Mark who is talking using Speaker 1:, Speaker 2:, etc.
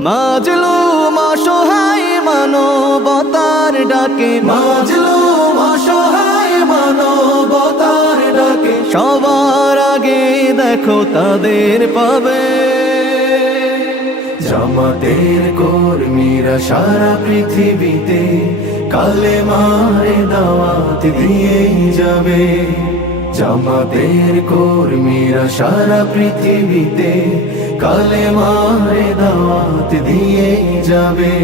Speaker 1: মাজলু অসহায় মানবতার ডাকে। মাজলু অসহায় মানবতার ডাকে। সবার আগে দেখো তাদের পাবে। জামাতের কর্মীরা সারা পৃথিবীতে কালে মারে দাওয়াত দিয়েই যাবে। জামাতের কর্মীরা সারা পৃথিবীতে কালে মারে দাওয়াত দিয়ে যাবে।